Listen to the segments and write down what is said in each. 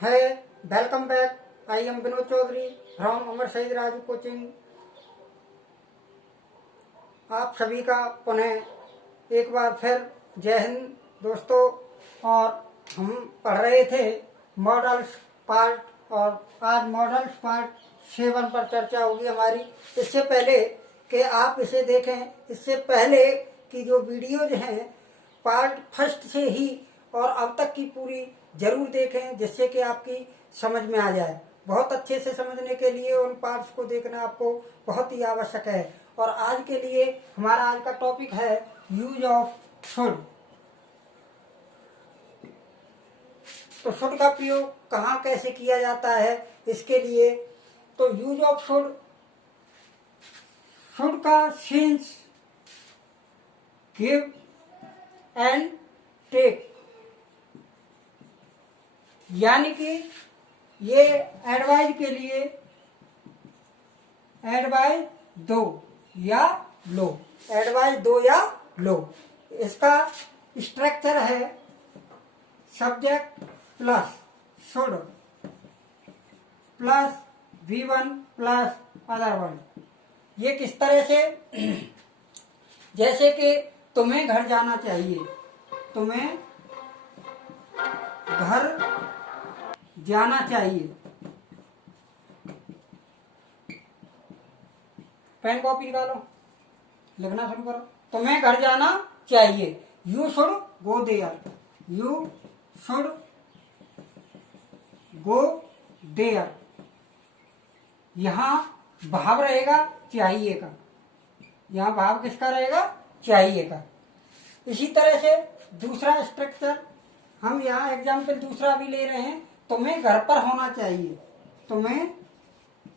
है। Welcome back. I am Vinod Chaudhary from Amar Shaheed Raju coaching. आप सभी का पुनः एक बार फिर जय हिंद दोस्तों। और हम पढ़ रहे थे मॉडल्स पार्ट, और आज मॉडल्स पार्ट 7 पर चर्चा होगी हमारी। इससे पहले कि आप इसे देखें, इससे पहले की जो वीडियोज हैं पार्ट फर्स्ट से ही और अब तक की पूरी जरूर देखें, जिससे कि आपकी समझ में आ जाए। बहुत अच्छे से समझने के लिए उन पार्ट्स को देखना आपको बहुत ही आवश्यक है। और आज के लिए हमारा आज का टॉपिक है यूज ऑफ शुड। तो शुड का प्रयोग कहाँ कैसे किया जाता है, इसके लिए तो यूज ऑफ शुड, शुड का सेंस गिव एंड टेक, यानी कि ये एडवाइज के लिए एडवाइज दो या लो, एडवाइज दो या लो। इसका स्ट्रक्चर है subject plus should plus V1 plus other word. ये किस तरह से, जैसे कि तुम्हें घर जाना चाहिए, तुम्हें घर जाना चाहिए। पेन कॉपी निकालो, लिखना शुरू करो। तुम्हें घर जाना चाहिए। You should go there, you should go there. यहां भाव रहेगा चाहिए का, यहां भाव किसका रहेगा? चाहिए का। इसी तरह से दूसरा स्ट्रक्चर हम यहाँ एग्जाम्पल दूसरा भी ले रहे हैं। तुम्हें घर पर होना चाहिए, तुम्हें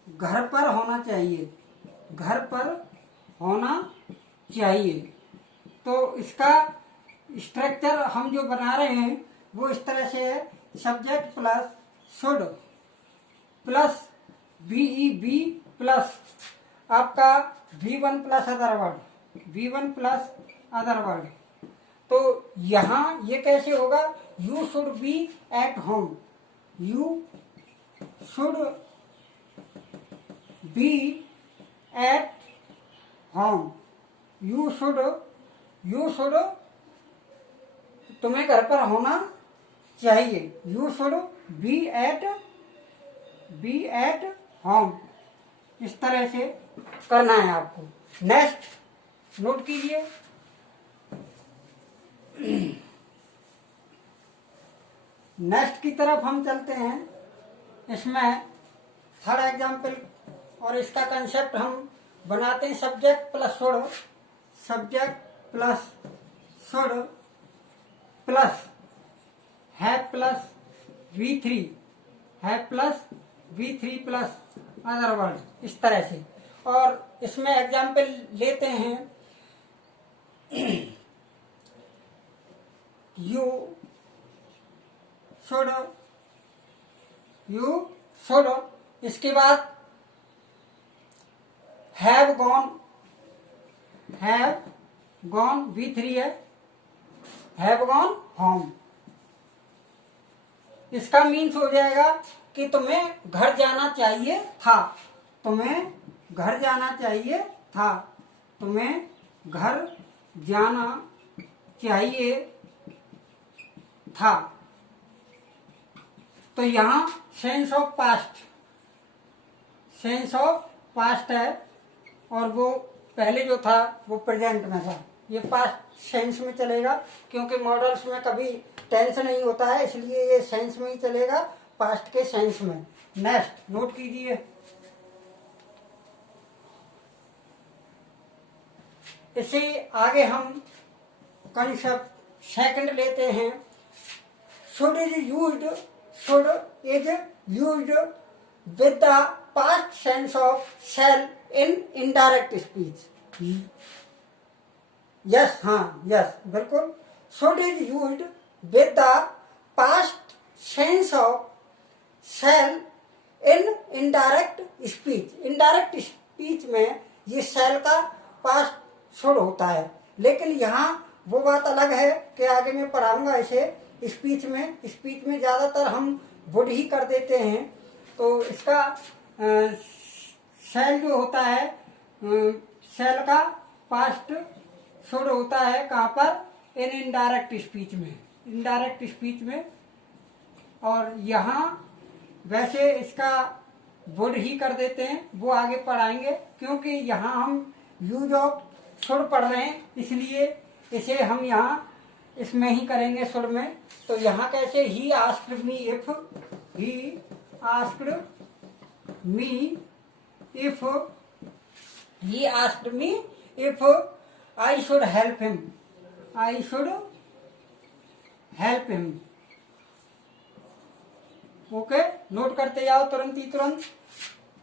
घर पर होना चाहिए, घर पर होना चाहिए। तो इसका स्ट्रक्चर हम जो बना रहे हैं वो इस तरह से है, subject plus should plus VEB plus आपका V1 plus other word, V1 plus other word. तो यहाँ ये कैसे होगा? You should be at home, you should be at home, you should तुम्हें घर पर होना चाहिए, you should be at home. इस तरह से करना है आपको। नेक्स्ट नोट कीजिए। नेक्स्ट की तरफ हम चलते हैं। इसमें थर्ड एग्जाम्पल और इसका कंसेप्ट हम बनाते हैं subject plus should, subject plus should plus है प्लस V3, है plus V3 plus other word, इस तरह से। और इसमें एग्जाम्पल लेते हैं यू शुड, इसके बाद हैव गॉन V3 है, हैव गॉन होम। इसका मीन्स हो जाएगा कि तुम्हें घर जाना चाहिए था, तुम्हें घर जाना चाहिए था, तुम्हें घर जाना चाहिए था। तो यहाँ सेंस ऑफ पास्ट है, और वो पहले जो था वो प्रेजेंट में था। ये पास्ट सेंस में चलेगा, क्योंकि मॉडल्स में कभी टेंस नहीं होता है, इसलिए ये सेंस में ही चलेगा, पास्ट के सेंस में। नेक्स्ट नोट कीजिए। इससे आगे हम कंसेप्ट सेकंड लेते हैं। Should is used with the past sense of shall in indirect speech. Yes, हाँ यस, बिल्कुल। Should is used with the past sense of shall in indirect speech. Indirect speech में ये शैल का पास्ट शुड होता है, लेकिन यहाँ वो बात अलग है कि आगे मैं पढ़ाऊंगा इसे। स्पीच में ज्यादातर हम वुड ही कर देते हैं तो इसका शैल जो होता है, शैल का पास्ट शुड होता है कहाँ पर, इन इनडायरेक्ट स्पीच में, इनडायरेक्ट स्पीच में। और यहाँ वैसे इसका वुड ही कर देते हैं, वो आगे पढ़ाएंगे, क्योंकि यहाँ हम यूज ऑफ शुड पढ़ रहे हैं इसलिए इसे हम यहाँ इसमें ही करेंगे, शुड में। तो यहाँ कैसे, he asked me if, he asked me if, he asked me if I should help him, I should help him। Okay, note करते जाओ तुरंत ही तुरंत।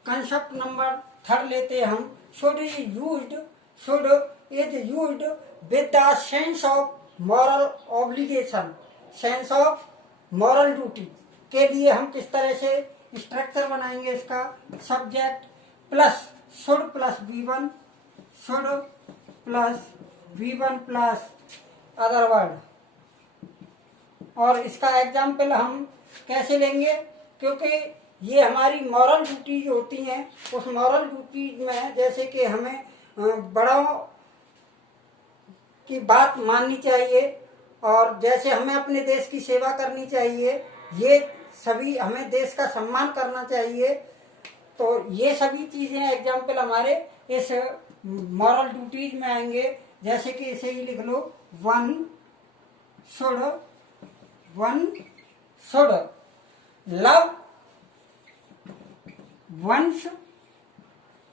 कंसेप्ट नंबर 3 लेते हैं हम, should is used, should is used with the sense of moral obligation, sense of moral duty के लिए हम किस तरह से स्ट्रक्चर बनाएंगे इसका, subject plus should plus V1, should plus V1 plus other word. और इसका एग्जाम्पल हम कैसे लेंगे, क्योंकि ये हमारी मॉरल ड्यूटी जो होती हैं, उस मॉरल ड्यूटी में जैसे कि हमें बड़ों की बात माननी चाहिए और जैसे हमें अपने देश की सेवा करनी चाहिए, ये सभी हमें देश का सम्मान करना चाहिए। तो ये सभी चीजें एग्जाम्पल हमारे इस मॉरल ड्यूटीज में आएंगे। जैसे कि इसे ही लिख लो, one should love one's,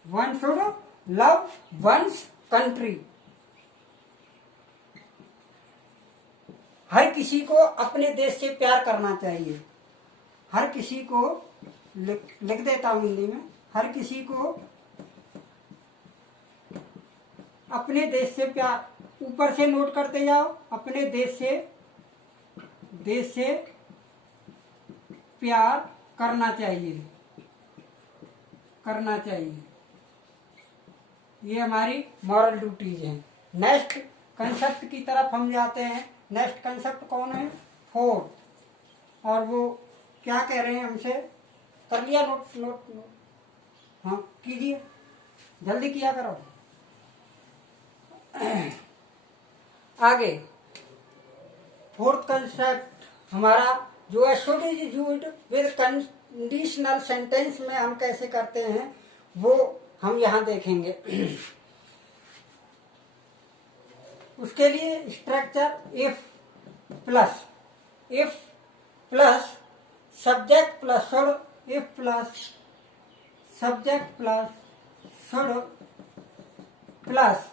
one should love one's country. हर किसी को अपने देश से प्यार करना चाहिए। हर किसी को लिख देता हूं हिंदी में, हर किसी को अपने देश से प्यार, ऊपर से नोट करते जाओ, अपने देश से प्यार करना चाहिए, करना चाहिए। ये हमारी मॉरल ड्यूटीज हैं। नेक्स्ट कंसेप्ट की तरफ हम जाते हैं। नेक्स्ट कंसेप्ट कौन है, 4। और वो क्या कह रहे हैं हमसे, कर लिया नोट, नोट नोट, हाँ कीजिए, जल्दी किया करो। आगे 4th कंसेप्ट हमारा जो है, should is used with conditional sentence में हम कैसे करते हैं वो हम यहां देखेंगे। उसके लिए structure if plus subject plus should, if plus subject plus should plus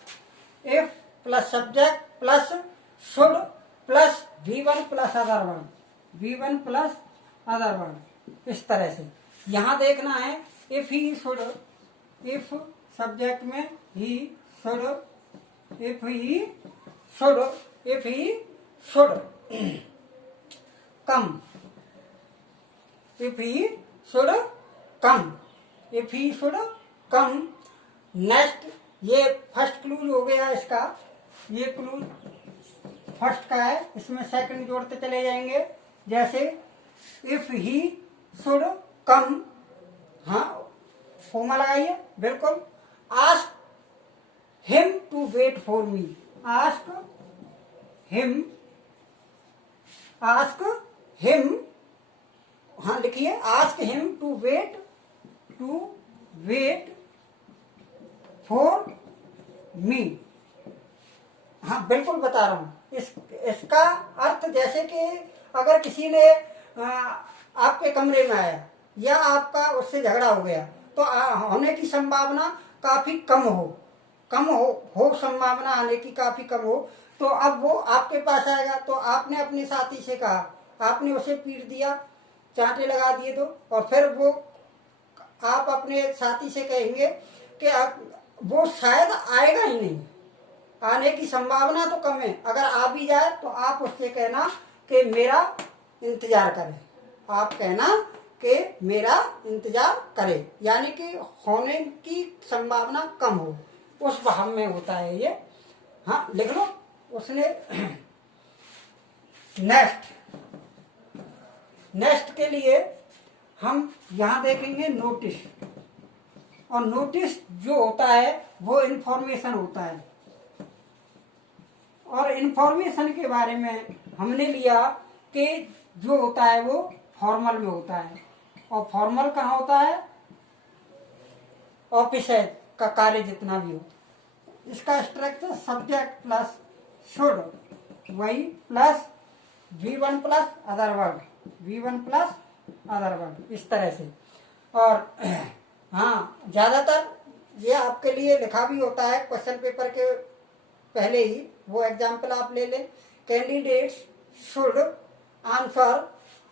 if plus subject plus should plus V1 plus other word, V1 plus other word. इस तरह से यहां देखना है, if he should, if subject में he should, if he should, if he should come, if he should come, if he should come. Next ये first clause हो गया इसका, ये क्लूज फर्स्ट का है, इसमें सेकंड जोड़ते चले जाएंगे। जैसे इफ ही शुड कम, हाँ फोमा लगाइए बिल्कुल। Ask him to wait for me, ask him, हाँ लिखिए, ask him to wait for me. हाँ बिल्कुल बता रहा हूं। इसका अर्थ जैसे कि अगर किसी ने आपके कमरे में आया या आपका उससे झगड़ा हो गया तो होने की संभावना काफी कम हो संभावना आने की काफी कम हो। तो अब वो आपके पास आएगा तो आपने अपने साथी से कहा, आपने उसे पीट दिया, चांटे लगा दिए दो, और फिर वो आप अपने साथी से कहेंगे कि वो शायद आएगा ही नहीं, आने की संभावना तो कम है। अगर आ भी जाए तो आप उससे कहना कि मेरा इंतजार करे, आप कहना कि मेरा इंतजार करे, यानी कि होने की संभावना कम हो, उस भाव में होता है ये। हाँ लिख लो उसने। नेक्स्ट नेक्स्ट के लिए हम यहाँ देखेंगे नोटिस। और नोटिस जो होता है वो इंफॉर्मेशन होता है, और इंफॉर्मेशन के बारे में हमने लिया कि जो होता है वो फॉर्मल में होता है। और फॉर्मल कहाँ होता है? ऑफिस का कार्य जितना भी हो। इसका स्ट्रक्चर सब्जेक्ट प्लस शुड, वही plus V1 plus other word, V1 plus other word, इस तरह से। और हाँ, ज्यादातर ये आपके लिए लिखा भी होता है क्वेश्चन पेपर के पहले ही, वो एग्जाम्पल आप ले लें। Candidates should answer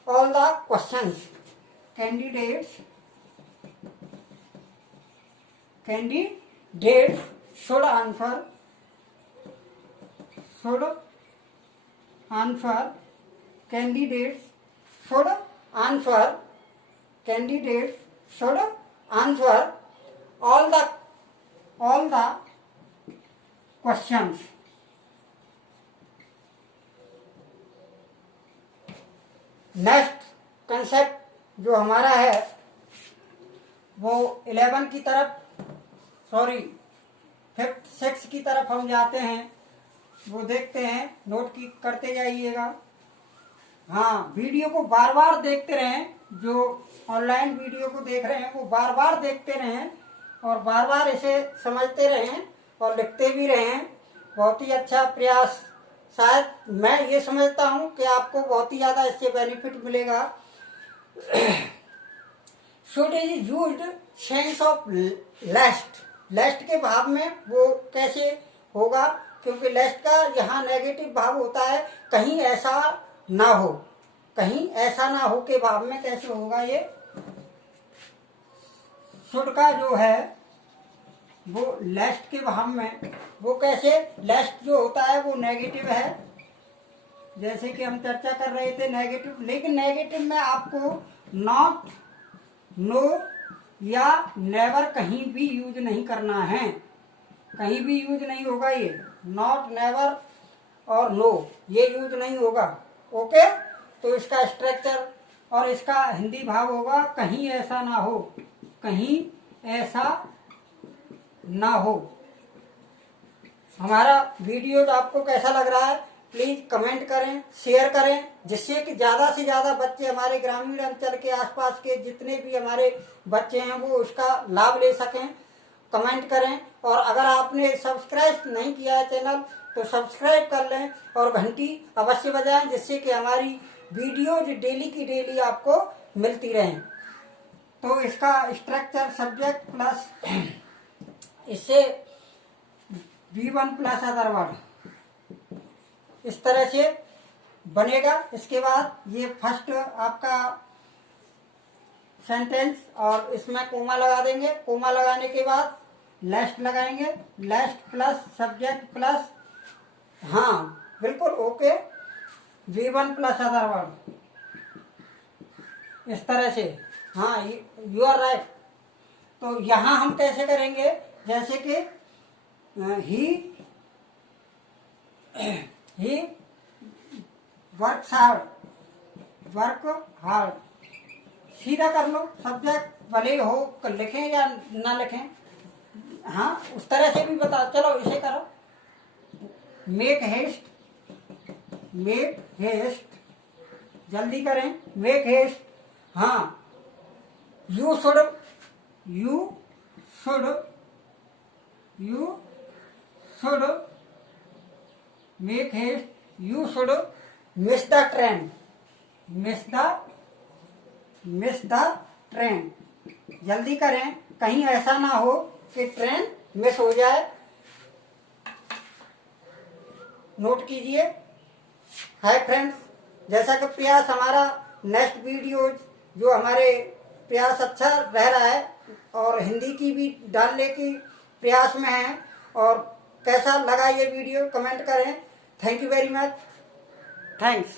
all the questions, candidates should answer candidates should answer all the questions। Next concept जो हमारा है वो 11 की तरफ, सॉरी 5th 6 की तरफ हम जाते हैं। वो देखते हैं, नोट की करते जाइएगा। हाँ, वीडियो को बार बार देखते रहें, जो ऑनलाइन वीडियो को देख रहे हैं वो बार बार देखते रहें और बार बार इसे समझते रहें और लिखते भी रहें। बहुत ही अच्छा प्रयास, शायद मैं ये समझता हूँ कि आपको बहुत ही ज्यादा इससे बेनिफिट मिलेगा। Should is used sense of lest, lest के भाव में वो कैसे होगा, क्योंकि लेस्ट का यहाँ नेगेटिव भाव होता है, कहीं ऐसा ना हो, कहीं ऐसा ना हो के भाव में कैसे होगा ये। शुड का जो है वो लेस्ट के भाव में, वो कैसे, लेस्ट जो होता है वो नेगेटिव है, जैसे कि हम चर्चा कर रहे थे नेगेटिव। लेकिन नेगेटिव में आपको नॉट, नो या नेवर कहीं भी यूज नहीं करना है, कहीं भी यूज नहीं होगा ये। नॉट, नेवर और नो ये यूज नहीं होगा। ओके, तो इसका स्ट्रक्चर और इसका हिंदी भाव होगा कहीं ऐसा ना हो, कहीं ऐसा ना हो। हमारा वीडियो आपको कैसा लग रहा है प्लीज कमेंट करें, शेयर करें, जिससे कि ज्यादा से ज्यादा बच्चे, हमारे ग्रामीण अंचल के आसपास के जितने भी हमारे बच्चे हैं वो उसका लाभ ले सकें। कमेंट करें, और अगर आपने सब्सक्राइब नहीं किया है चैनल तो सब्सक्राइब कर लें और घंटी अवश्य बजाएं, जिससे कि हमारी वीडियो डेली की डेली आपको मिलती रहें। तो इसका स्ट्रक्चर सब्जेक्ट प्लस, इससे V1 प्लस अदर वर्ड, इस तरह से बनेगा। इसके बाद ये फर्स्ट आपका सेंटेंस, और इसमें कोमा लगा देंगे। कोमा लगाने के बाद लेस्ट लगाएंगे, लेस्ट प्लस सब्जेक्ट प्लस, हाँ बिल्कुल okay, V1 plus other word, इस तरह से। हाँ, यू आर राइट। तो यहाँ हम कैसे करेंगे, जैसे कि ही वर्क हार्ड, सीधा कर लो, सब्जेक्ट भले हो लिखें या ना लिखें, हाँ उस तरह से भी बता। चलो इसे करो, मेक हेस्ट, जल्दी करें, मेक हेस्ट। हाँ, you should make haste, you should miss the train, miss the train, जल्दी करें, कहीं ऐसा ना हो कि ट्रेन मिस हो जाए। नोट कीजिए। हाय फ्रेंड्स, जैसा कि प्रयास हमारा नेक्स्ट वीडियो जो हमारे प्रयास अच्छा रह रहा है और हिंदी की भी डालने की प्रयास में है, और कैसा लगा ये वीडियो कमेंट करें। Thank you very much, thanks.